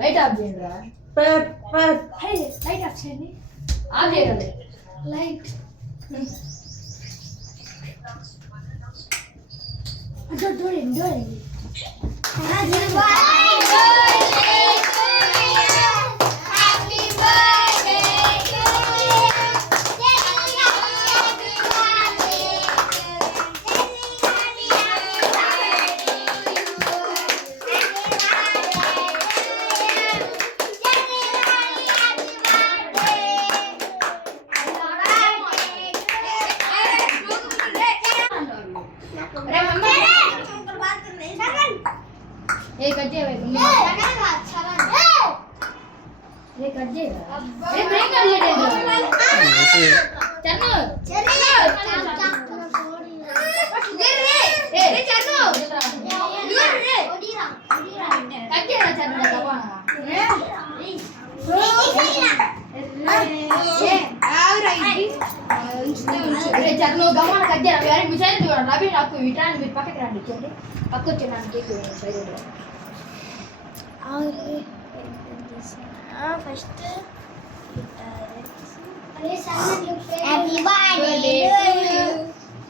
Light of చేయండి రా. Light of చేయండి. ఆఫ్ చేయండి లైట్. చూడండి చరణ్ గమన కద్దారు మీ సైడ్ చూడండి. రవి నాకు ఇటాన్ని మీరు పక్కకి రండి. ఇచ్చండి పక్క వచ్చేయండి. Cake side first happy birthday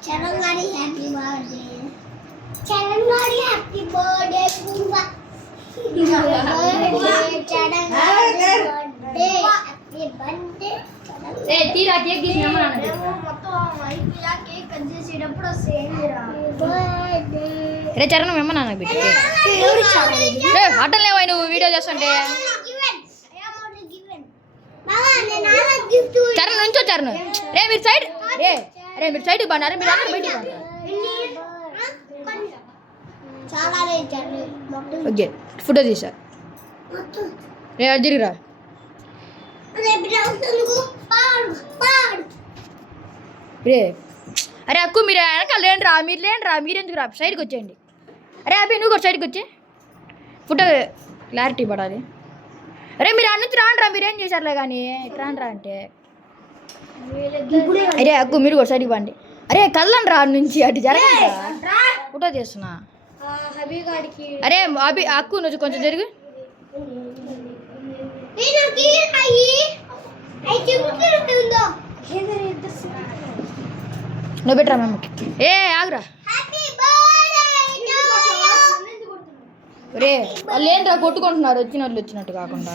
Charan గారి హ్యాపీ బర్త్డే చరణ్ గారి హ్యాపీ బర్త్డే పూర్వ చరణ్ బర్త్డే హ్యాపీ బర్త్డే ఏ తీరా కేక్ తీసినామా మొత్తం అయిపోయా కేక్ కట్ చేసేటప్పుడు సేమిరా బర్త్డే రే చరణ్ మేమ నాన్న బిట్టి రే హటల్ లేవా నువ్వు వీడియో చేస్తుంటే చరణ్ నుంచో చరణ్ రే మీరు సైడ్ రే అరే మీరు సైడ్కి బండి. మీరు అందరూ బయటికి బండి. ఓకే ఫోటో తీసా రే అర్జురా రే. అరే అక్కు మీరు వెనకాల లేండి రా. మీరు లేండి రా. మీరు ఎందుకు రా సైడ్కి వచ్చేయండి. అరే అభి నువ్వు కూడా సైడ్కి వచ్చి ఫోటో క్లారిటీ పడాలి. అరే మీరు అన్న నుంచి రాండి రా. మీరు ఏం చేశారులే కానీ రాండి రా అంటే అరే అక్కు మీరు కూడా సైడ్కి పండి. అరే కదలండి రా నుంచి అటు జరగండి రా. ఫోటో తీస్తున్నా. అరే అభి అక్కు నువ్వు కొంచెం జరిగి నువ్వు పెట్టరా మేమకి. ఏ ఆగురా రే వాళ్ళు ఏంట్రా కొట్టుకుంటున్నారు వచ్చిన వాళ్ళు వచ్చినట్టు కాకుండా.